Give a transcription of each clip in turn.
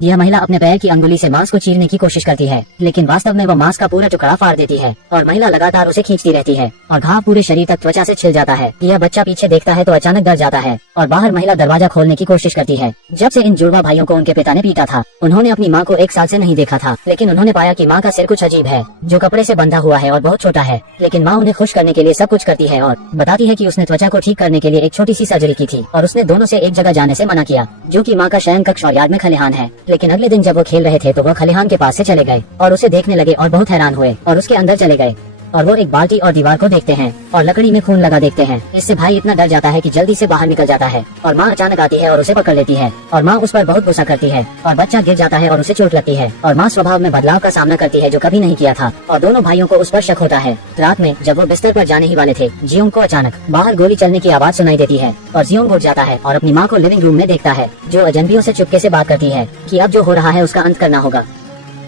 यह महिला अपने पैर की अंगुली से मांस को चीरने की कोशिश करती है, लेकिन वास्तव में वह मांस का पूरा टुकड़ा फाड़ देती है और महिला लगातार उसे खींचती रहती है और घाव पूरे शरीर तक त्वचा से छिल जाता है। यह बच्चा पीछे देखता है तो अचानक डर जाता है और बाहर महिला दरवाजा खोलने की कोशिश करती है। जब से इन जुड़वा भाइयों को उनके पिता ने पीटा था, उन्होंने अपनी माँ को 1 साल से नहीं देखा था, लेकिन उन्होंने पाया कि माँ का सिर कुछ अजीब है, जो कपड़े से बंधा हुआ है और बहुत छोटा है। लेकिन माँ उन्हें खुश करने के लिए सब कुछ करती है और बताती है कि उसने त्वचा को ठीक करने के लिए एक छोटी सी सर्जरी की थी और उसने दोनों से एक जगह जाने से मना किया, जो कि माँ का शयन कक्ष और यार्ड में खलिहान है। लेकिन अगले दिन जब वो खेल रहे थे तो वह खलिहान के पास से चले गए और उसे देखने लगे और बहुत हैरान हुए और उसके अंदर चले गए और वो एक बाल्टी और दीवार को देखते हैं और लकड़ी में खून लगा देखते हैं। इससे भाई इतना डर जाता है कि जल्दी से बाहर निकल जाता है और माँ अचानक आती है और उसे पकड़ लेती है और माँ उस पर बहुत गुस्सा करती है और बच्चा गिर जाता है और उसे चोट लगती है और माँ स्वभाव में बदलाव का सामना करती है जो कभी नहीं किया था और दोनों भाइयों को उस पर शक होता है। रात में जब वो बिस्तर पर जाने ही वाले थे, जियोंग को अचानक बाहर गोली चलने की आवाज सुनाई देती है और जियोंग उठ जाता है और अपनी माँ को लिविंग रूम में देखता है, जो अजनबियों से चुपके से बात करती है कि अब जो हो रहा है उसका अंत करना होगा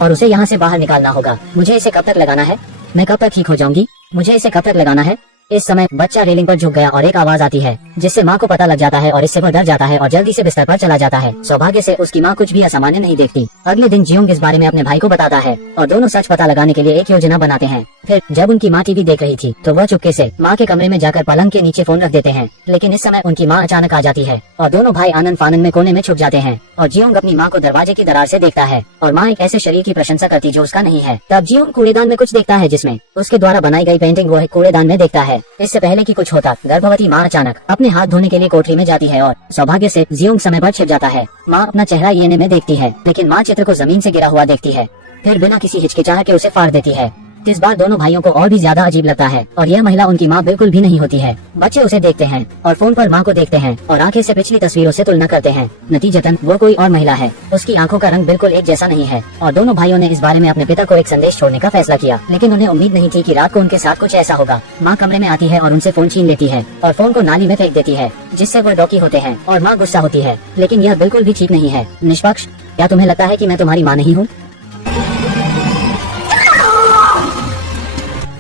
और उसे यहाँ से बाहर निकालना होगा। मुझे इसे कब तक लगाना है? मैं कब तक ठीक हो जाऊंगी? मुझे इसे कब तक लगाना है? इस समय बच्चा रेलिंग पर झुक गया और एक आवाज आती है जिससे माँ को पता लग जाता है और इससे वो डर जाता है और जल्दी से बिस्तर पर चला जाता है। सौभाग्य से उसकी माँ कुछ भी असामान्य नहीं देखती। अगले दिन जियोंग इस बारे में अपने भाई को बताता है और दोनों सच पता लगाने के लिए एक योजना बनाते हैं। फिर जब उनकी माँ टीवी देख रही थी तो वह चुपके से माँ के कमरे में जाकर पलंग के नीचे फोन रख देते हैं, लेकिन इस समय उनकी माँ अचानक आ जाती है और दोनों भाई आनंद फानंद में कोने में छुप जाते हैं और जियोंग अपनी माँ को दरवाजे की दरार से देखता है और माँ एक ऐसे शरीर की प्रशंसा करती जो उसका नहीं है। तब जियोंग कूड़ेदान में कुछ देखता है जिसमें उसके द्वारा बनाई गई पेंटिंग वो कूड़ेदान में देखता है। इससे पहले कि कुछ होता, गर्भवती माँ अचानक अपने हाथ धोने के लिए कोठरी में जाती है और सौभाग्य से जियोंग समय पर छिप जाता है। माँ अपना चेहरा आईने में देखती है, लेकिन माँ चित्र को जमीन से गिरा हुआ देखती है, फिर बिना किसी हिचकिचाहट के उसे फाड़ देती है। इस बार दोनों भाइयों को और भी ज्यादा अजीब लगता है और यह महिला उनकी माँ बिल्कुल भी नहीं होती है। बच्चे उसे देखते हैं और फोन पर माँ को देखते हैं और आंखें से पिछली तस्वीरों से तुलना करते हैं। नतीजतन वो कोई और महिला है। उसकी आंखों का रंग बिल्कुल एक जैसा नहीं है और दोनों भाइयों ने इस बारे में अपने पिता को एक संदेश छोड़ने का फैसला किया, लेकिन उन्हें उम्मीद नहीं थी कि रात को उनके साथ कुछ ऐसा होगा। माँ कमरे में आती है और उनसे फोन छीन लेती है और फोन को नाली में फेंक देती है, जिससे वो डॉकी होते हैं और माँ गुस्सा होती है, लेकिन यह बिल्कुल भी ठीक नहीं है। निष्पक्ष, क्या तुम्हें लगता है कि मैं तुम्हारी माँ नहीं हूँ?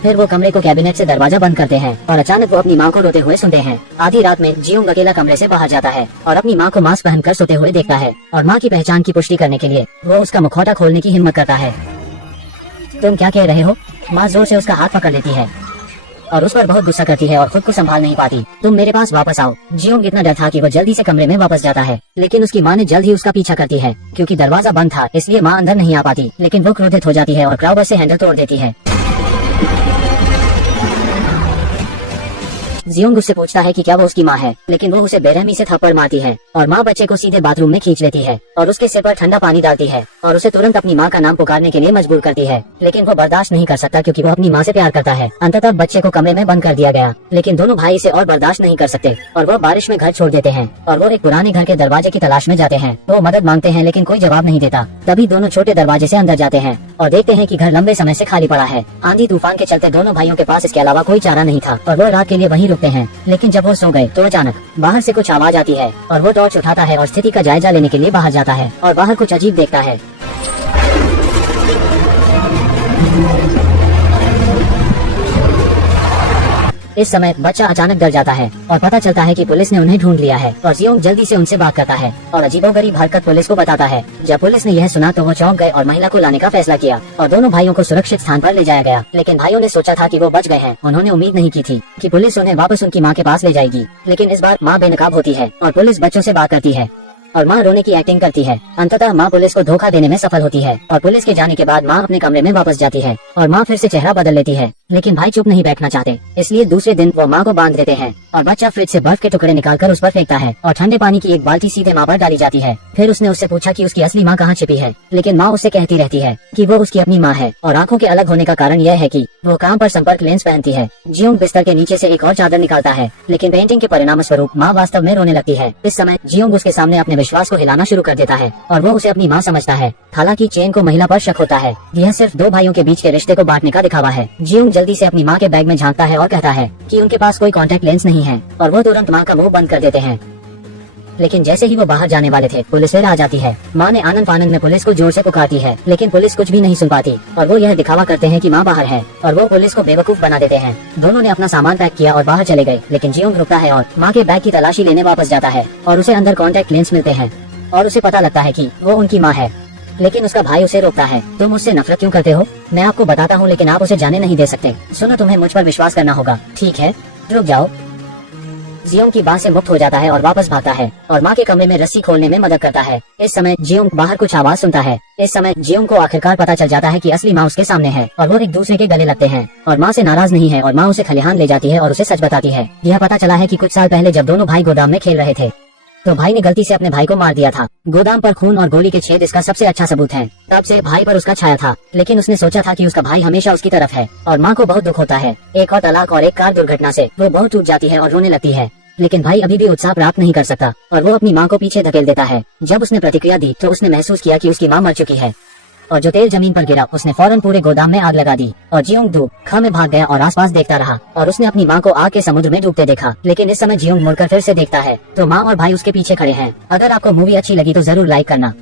फिर वो कमरे को कैबिनेट से दरवाजा बंद करते हैं और अचानक वो अपनी माँ को रोते हुए सुनते हैं। आधी रात में जियोंग अकेला कमरे से बाहर जाता है और अपनी माँ को मास्क पहनकर सोते हुए देखता है और माँ की पहचान की पुष्टि करने के लिए वो उसका मुखौटा खोलने की हिम्मत करता है। तुम क्या कह रहे हो? माँ जोर से उसका हाथ पकड़ लेती है और उस पर बहुत गुस्सा करती है और खुद को संभाल नहीं पाती। तुम मेरे पास वापस आओ। जियोंग इतना डर था कि वो जल्दी से कमरे में वापस जाता है, लेकिन उसकी माँ ने जल्द ही उसका पीछा करती है। क्योंकि दरवाजा बंद था इसलिए माँ अंदर नहीं आ पाती, लेकिन वो क्रोधित हो जाती है और क्राउबर से हैंडल तोड़ देती है। जियोंग उससे पूछता है कि क्या वो उसकी माँ है, लेकिन वो उसे बेरहमी से थप्पड़ मारती है और माँ बच्चे को सीधे बाथरूम में खींच लेती है और उसके सिर पर ठंडा पानी डालती है और उसे तुरंत अपनी माँ का नाम पुकारने के लिए मजबूर करती है, लेकिन वो बर्दाश्त नहीं कर सकता क्योंकि वो अपनी माँ से प्यार करता है। अंततः बच्चे को कमरे में बंद कर दिया गया, लेकिन दोनों भाई इसे और बर्दाश्त नहीं कर सकते और वो बारिश में घर छोड़ देते हैं और वो एक पुराने घर के दरवाजे की तलाश में जाते हैं। वो मदद मांगते हैं लेकिन कोई जवाब नहीं देता। तभी दोनों छोटे दरवाजे से अंदर जाते हैं और देखते हैं कि घर लंबे समय से खाली पड़ा है। आंधी तूफान के चलते दोनों भाइयों के पास इसके अलावा कोई चारा नहीं था और वो रात के लिए वहीं रुकते हैं। लेकिन जब वो सो गए तो अचानक बाहर से कुछ आवाज आती है और वो टॉर्च उठाता है और स्थिति का जायजा लेने के लिए बाहर जाता है और बाहर कुछ अजीब देखता है। इस समय बच्चा अचानक डर जाता है और पता चलता है कि पुलिस ने उन्हें ढूंढ लिया है और जियोंग जल्दी से उनसे बात करता है और अजीबोगरीब हरकत पुलिस को बताता है। जब पुलिस ने यह सुना तो वो चौंक गए और महिला को लाने का फैसला किया और दोनों भाइयों को सुरक्षित स्थान पर ले जाया गया। लेकिन भाइयों ने सोचा था कि वो बच गए हैं। उन्होंने उम्मीद नहीं की थी कि पुलिस उन्हें वापस उनकी माँ के पास ले जाएगी, लेकिन इस बार माँ बेनकाब होती है और पुलिस बच्चों से बात करती है और माँ रोने की एक्टिंग करती है। अंततः माँ पुलिस को धोखा देने में सफल होती है और पुलिस के जाने के बाद माँ अपने कमरे में वापस जाती है और माँ फिर से चेहरा बदल लेती है, लेकिन भाई चुप नहीं बैठना चाहते, इसलिए दूसरे दिन वो माँ को बांध देते हैं और बच्चा फ्रिज से बर्फ के टुकड़े निकालकर उस पर फेंकता है और ठंडे पानी की एक बाल्टी सीधे माँ पर डाली जाती है। फिर उसने उससे पूछा कि उसकी असली माँ कहाँ छिपी है, लेकिन माँ उससे कहती रहती है कि वो उसकी अपनी माँ है और आंखों के अलग होने का कारण यह है कि वो कान पर संपर्क लेंस पहनती है। जियोंग बिस्तर के नीचे से एक और चादर निकालता है, लेकिन पेंटिंग के परिणाम स्वरूप माँ वास्तव में रोने लगती है। इस समय जियोंग उसके सामने अपने विश्वास को हिलाना शुरू कर देता है और वो उसे अपनी माँ समझता है। हालांकि चेन को महिला पर शक होता है। यह सिर्फ दो भाइयों के बीच के रिश्ते को बांटने का दिखावा है। जियोंग जल्दी से अपनी माँ के बैग में झांकता है और कहता है कि उनके पास कोई कॉन्टेक्ट लेंस नहीं है और वो तुरंत माँ का मुंह बंद कर देते हैं। लेकिन जैसे ही वो बाहर जाने वाले थे पुलिस फिर आ जाती है। माँ ने आनंद फानंद में पुलिस को जोर से पुकारती है, लेकिन पुलिस कुछ भी नहीं सुन पाती और वो यह दिखावा करते हैं कि माँ बाहर है और वो पुलिस को बेवकूफ बना देते हैं। दोनों ने अपना सामान पैक किया और बाहर चले गए, लेकिन जियोंग रुकता है और माँ के बैग की तलाशी लेने वापस जाता है और उसे अंदर कॉन्टेक्ट लेंस मिलते हैं। और उसे पता लगता है कि वो उनकी माँ है। लेकिन उसका भाई उसे रोकता है। तुम मुझसे नफरत क्यों करते हो? मैं आपको बताता हूँ, लेकिन आप उसे जाने नहीं दे सकते। सुनो, तुम्हें मुझ पर विश्वास करना होगा। ठीक है, रुक जाओ। जियोंग की बात से मुक्त हो जाता है और वापस भागता है और माँ के कमरे में रस्सी खोलने में मदद करता है। इस समय जियोंग बाहर कुछ आवाज सुनता है। इस समय जियोंग को आखिरकार पता चल जाता है कि असली माँ उसके सामने है और वो एक दूसरे के गले लगते हैं और माँ से नाराज नहीं है और माँ उसे खलिहान ले जाती है और उसे सच बताती है। यह पता चला है कि कुछ साल पहले जब दोनों भाई गोदाम में खेल रहे थे तो भाई ने गलती से अपने भाई को मार दिया था। गोदाम पर खून और गोली के छेद इसका सबसे अच्छा सबूत है। तब से भाई पर उसका छाया था, लेकिन उसने सोचा था कि उसका भाई हमेशा उसकी तरफ है और माँ को बहुत दुख होता है। एक और तलाक और एक कार दुर्घटना से वो बहुत टूट जाती है और रोने लगती है। लेकिन भाई अभी भी उत्साह प्राप्त नहीं कर सकता और वो अपनी माँ को पीछे धकेल देता है। जब उसने प्रतिक्रिया दी तो उसने महसूस किया कि उसकी माँ मर चुकी है और जो तेल जमीन पर गिरा उसने फौरन पूरे गोदाम में आग लगा दी। और जियोंग दो ख में भाग गया और आसपास देखता रहा और उसने अपनी माँ को आग के समुद्र में डूबते देखा। लेकिन इस समय जियोंग मुड़कर फिर से देखता है तो माँ और भाई उसके पीछे खड़े हैं। अगर आपको मूवी अच्छी लगी तो जरूर लाइक करना।